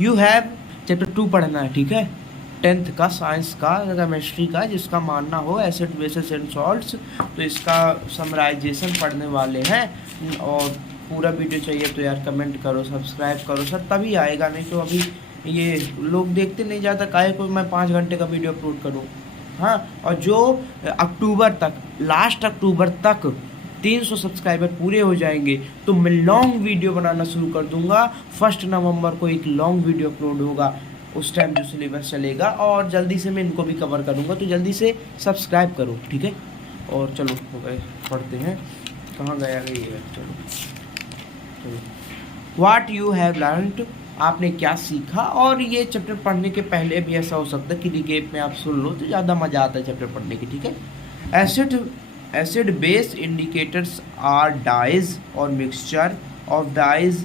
You have chapter 2 पढ़ना है, ठीक है, 10th का साइंस का केमिस्ट्री का, जिसका मानना हो एसिड बेसिस एंड सॉल्ट्स। तो इसका समराइजेशन पढ़ने वाले हैं। और पूरा वीडियो चाहिए तो यार कमेंट करो, सब्सक्राइब करो सर, तभी आएगा, नहीं तो अभी ये लोग देखते नहीं ज़्यादा, काहे को मैं 5 घंटे का वीडियो अपलोड करूँ। हाँ, और जो अक्टूबर तक, लास्ट अक्टूबर तक 300 सब्सक्राइबर पूरे हो जाएंगे तो मैं लॉन्ग वीडियो बनाना शुरू कर दूंगा। 1 नवंबर को एक लॉन्ग वीडियो अपलोड होगा, उस टाइम जो सिलेबस चलेगा, और जल्दी से मैं इनको भी कवर करूंगा, तो जल्दी से सब्सक्राइब करो, ठीक है। और चलो हो गए, पढ़ते हैं, कहाँ गया ये, चलो व्हाट यू हैव लर्नड, आपने क्या सीखा। और ये चैप्टर पढ़ने के पहले भी ऐसा हो सकता है कि रिकेप में आप सुन लो तो ज़्यादा मज़ा आता है चैप्टर पढ़ने की, ठीक है। Acid base indicators are dyes और mixture of dyes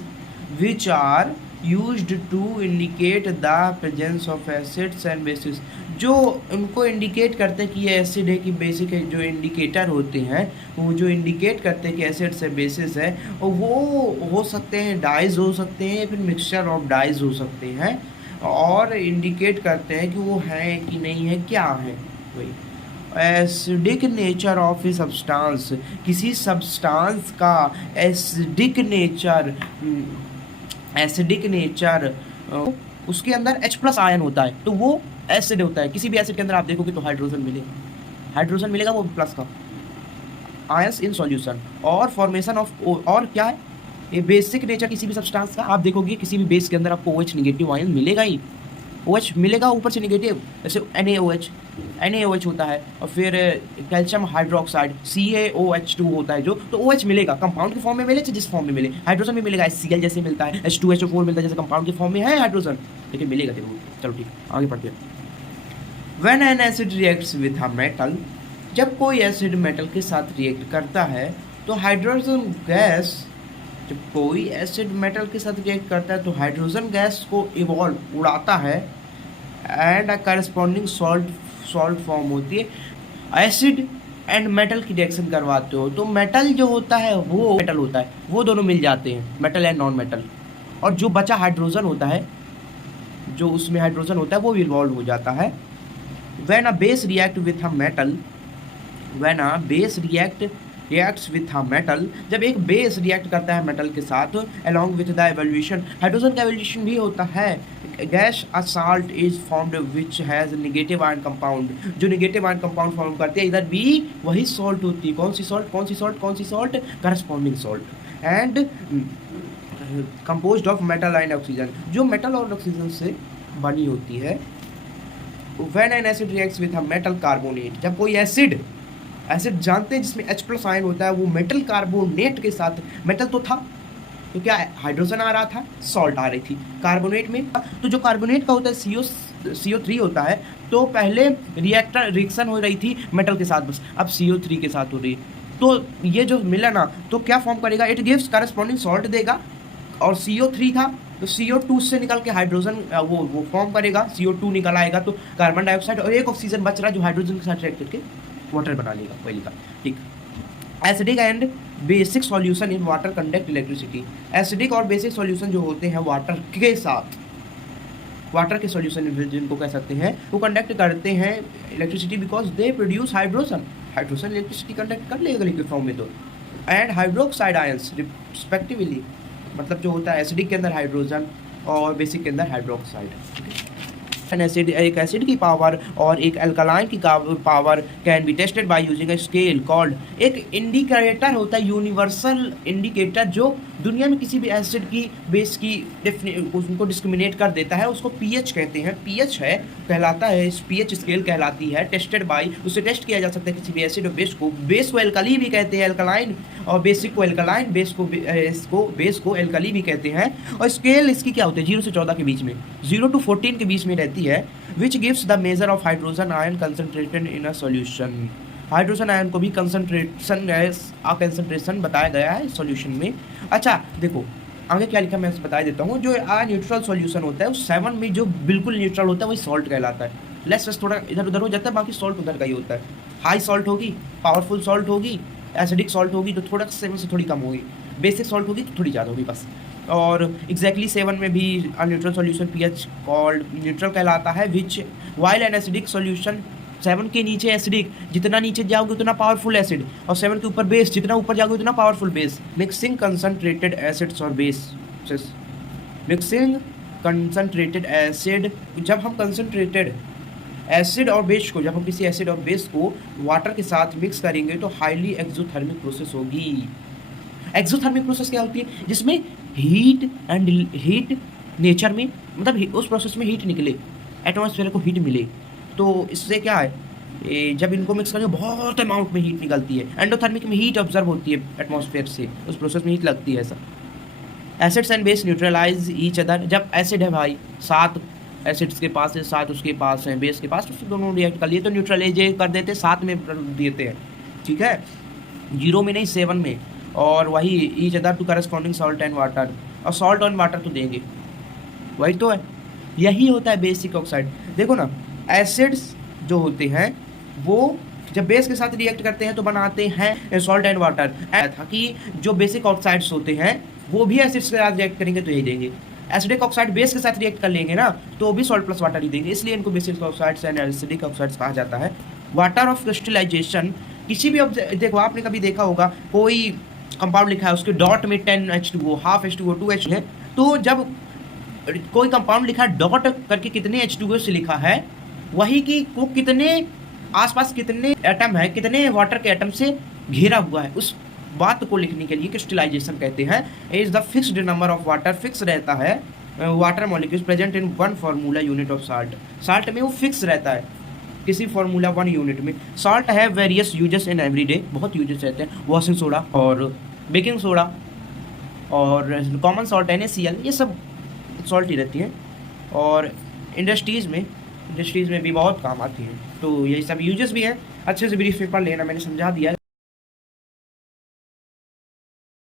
which are used to indicate the presence of acids and bases, जो उनको इंडिकेट करते हैं कि ये एसिड है कि बेसिक है, जो इंडिकेटर होते हैं वो जो इंडिकेट करते हैं कि एसिड्स है बेसिस है, और वो हो सकते हैं डाइज हो सकते हैं, फिर मिक्सचर ऑफ डाइज हो सकते हैं, और इंडिकेट करते हैं कि वो है कि नहीं है, क्या है वही। Acidic nature of a substance, किसी सब्सटेंस का एसिडिक नेचर उसके अंदर H+ आयन होता है तो वो एसिड होता है। किसी भी एसिड के अंदर आप देखोगे तो हाइड्रोजन मिलेगा वो प्लस का आयंस इन सॉल्यूशन, और फॉर्मेशन ऑफ, और क्या है ये बेसिक नेचर किसी भी सब्सटेंस का, आप देखोगे किसी भी बेस के अंदर आपको OH निगेटिव आयन मिलेगा ही, OH मिलेगा ऊपर से निगेटिव, जैसे NaOH होता है, और फिर कैल्शियम हाइड्रोक्साइड CaOH2 होता है जो, तो OH मिलेगा, कंपाउंड के फॉर्म में मिले चाहे जिस फॉर्म में मिले। हाइड्रोजन भी मिलेगा HCl जैसे मिलता है, H2SO4 मिलता है जैसे कंपाउंड के फॉर्म में है हाइड्रोजन, लेकिन मिलेगा जरूर। चलो ठीक, आगे पढ़ते हैं। When an acid reacts with a metal, जब कोई एसिड मेटल के साथ रिएक्ट करता है तो हाइड्रोजन गैस, जब कोई एसिड मेटल के साथ रिएक्ट करता है तो हाइड्रोजन गैस को इवॉल्व उड़ाता है, and a corresponding salt form होती है। एसिड एंड मेटल की रिएक्शन करवाते हो तो मेटल जो होता है वो मेटल होता है, वो दोनों मिल जाते हैं, मेटल एंड नॉन मेटल, और जो बचा हाइड्रोजन होता है, जो उसमें हाइड्रोजन होता है वो इवॉल्व हो जाता है। When a base react with a metal, when a base reacts with a metal, जब एक बेस रिएक्ट करता है मेटल के साथ, along with the evolution, hydrogen का एवोल्यूशन भी होता है, gas a salt is formed which has negative ion compound, जो नेगेटिव आयन कंपाउंड फॉर्म करते हैं, इधर भी वही सॉल्ट होती है, कौन सी salt, corresponding salt, and composed of metal and oxygen, जो मेटल और ऑक्सीजन से बनी होती है। When an acid reacts with a metal carbonate, जब कोई एसिड जानते हैं जिसमें H+ आयन होता है, वो मेटल कार्बोनेट के साथ, मेटल तो था तो क्या हाइड्रोजन आ रहा था, सॉल्ट आ रही थी, कार्बोनेट में, तो जो कार्बोनेट का होता है CO3 होता है, तो पहले रिएक्शन हो रही थी मेटल के साथ बस, अब CO3 के साथ हो रही है, तो ये जो मिला ना तो क्या फॉर्म करेगा, इट गिव्स करस्पॉन्डिंग सॉल्ट देगा, और CO3 था तो CO2 से निकल के हाइड्रोजन वो फॉर्म करेगा, CO2 निकल आएगा तो कार्बन डाइऑक्साइड, और एक ऑक्सीजन बच रहा है जो हाइड्रोजन के साथ रिएक्ट करके वाटर बना लेगा, वही लिखा, ठीक। Acidic and basic solution in water conduct electricity, acidic और बेसिक सॉल्यूशन जो होते हैं वाटर के साथ, वाटर के सॉल्यूशन जिनको कह सकते हैं, वो कंडक्ट करते हैं electricity, because they produce hydrogen electricity conduct कर लेगा लिक्विड फॉर्म में तो, एंड हाइड्रोक्साइड आयंस रिस्पेक्टिवली, मतलब जो होता है एसिडिक के अंदर हाइड्रोजन और बेसिक के अंदर हाइड्रोक्साइड। एसिड, एक एसिड की पावर और एक अल्कलाइन की power can be tested by using a scale called, एक इंडिकेटर होता है, यूनिवर्सल इंडिकेटर, जो दुनिया में किसी भी एसिड की बेस की उनको डिस्क्रिमिनेट कर देता है, उसको pH कहते हैं, pH है कहलाता है, pH स्केल कहलाती है, टेस्टेड बाय, उससे टेस्ट किया जा सकता है किसी भी एसिड और बेस को एल्कली भी कहते हैं, अल्कलाइन, और बेसिक को एल्कलाइन, बेस को एल्कली भी कहते हैं। और स्केल इसकी क्या होती है, 0 से 14 के बीच में, 0 to 14 के बीच में रहती है, which gives the measure of hydrogen ion concentrated in a solution, hydrogen ion को भी कंसंट्रेशन बताया गया है सॉल्यूशन में। अच्छा देखो आगे क्या लिखा मैं बता देता हूँ, जो न्यूट्रल सॉल्यूशन होता है उस 7 में जो बिल्कुल न्यूट्रल होता है वही सॉल्ट कहलाता है, लेस थोड़ा इधर उधर हो जाता है, बाकी सॉल्ट उधर का ही होता है, हाई सॉल्ट होगी, पावरफुल सॉल्ट होगी, एसिडिक सॉल्ट होगी तो थोड़ा 7 से थोड़ी कम होगी, बेसिक सॉल्ट होगी तो थोड़ी ज़्यादा होगी बस। और एग्जैक्टली 7 में भी neutral solution pH called neutral कहलाता है, विच वाइल एन एसिडिक सॉल्यूशन 7 के नीचे एसिडिक, जितना नीचे जाओगे उतना पावरफुल एसिड, और 7 के ऊपर बेस, जितना ऊपर जाओगे उतना powerful base. Mixing concentrated acids और बेस, मिक्सिंग कंसनट्रेटेड एसिड, जब हम कंसनट्रेटेड एसिड और बेस को, जब हम किसी एसिड और बेस को वाटर के साथ मिक्स करेंगे तो हाईली एक्सोथर्मिक प्रोसेस होगी। एक्सोथर्मिक प्रोसेस क्या होती है? जिसमें हीट नेचर में, मतलब उस प्रोसेस में हीट निकले, एटमॉस्फेयर को हीट मिले। तो इससे क्या है, जब इनको मिक्स करेंगे बहुत अमाउंट में हीट निकलती है। एंडोथर्मिक में हीट ऑब्जर्व होती है एटमॉस्फेयर से, उस प्रोसेस में हीट लगती है। ऐसा acids and base neutralize each other, जब एसिड है भाई 7 एसिड्स के पास है, 7 उसके पास है बेस के पास, तो दोनों रिएक्ट कर लिए तो न्यूट्रलाइज कर देते, 7 में देते हैं, ठीक है, 0 में नहीं 7 में। और वही each other to corresponding salt and water, और सॉल्ट एंड वाटर तो देंगे, वही तो है, यही होता है बेसिक ऑक्साइड। देखो ना, एसिड्स जो होते हैं वो जब बेस के साथ रिएक्ट करते हैं तो बनाते हैं सॉल्ट एंड वाटर। था कि जो बेसिक ऑक्साइड्स होते हैं वो भी एसिड्स के साथ रिएक्ट करेंगे तो यही देंगे। एसिडिक ऑक्साइड बेस के साथ रिएक्ट कर लेंगे ना तो भी सॉल्ट प्लस वाटर ही देंगे, इसलिए इनको basic oxides and acidic oxides कहा जाता है। वाटर ऑफ क्रिस्टलाइजेशन, किसी भी देखो आपने कभी देखा होगा कोई कंपाउंड लिखा है उसके डॉट में 10H2O, हाफ H2O, 2H है, तो जब कोई कंपाउंड लिखा है डॉट करके कितने H2O से लिखा है, वही कि वो कितने आसपास कितने एटम है, कितने वाटर के एटम से घेरा हुआ है, उस बात को लिखने के लिए क्रिस्टलाइजेशन कहते हैं। Is the fixed number of water, fix रहता है water molecules present in 1 formula unit of salt, salt में वो फिक्स रहता है किसी फार्मूला 1 यूनिट में। साल्ट है वेरियस यूजेस इन एवरीडे, बहुत यूजेस रहते हैं, वॉशिंग सोडा और बेकिंग सोडा और कॉमन सॉल्ट NaCl, ये सब सॉल्ट ही रहती है। और इंडस्ट्रीज़ में भी बहुत काम आती है, तो यही सब यूजेस भी हैं। अच्छे से ब्रीफ पेपर लेना, मैंने समझा दिया है।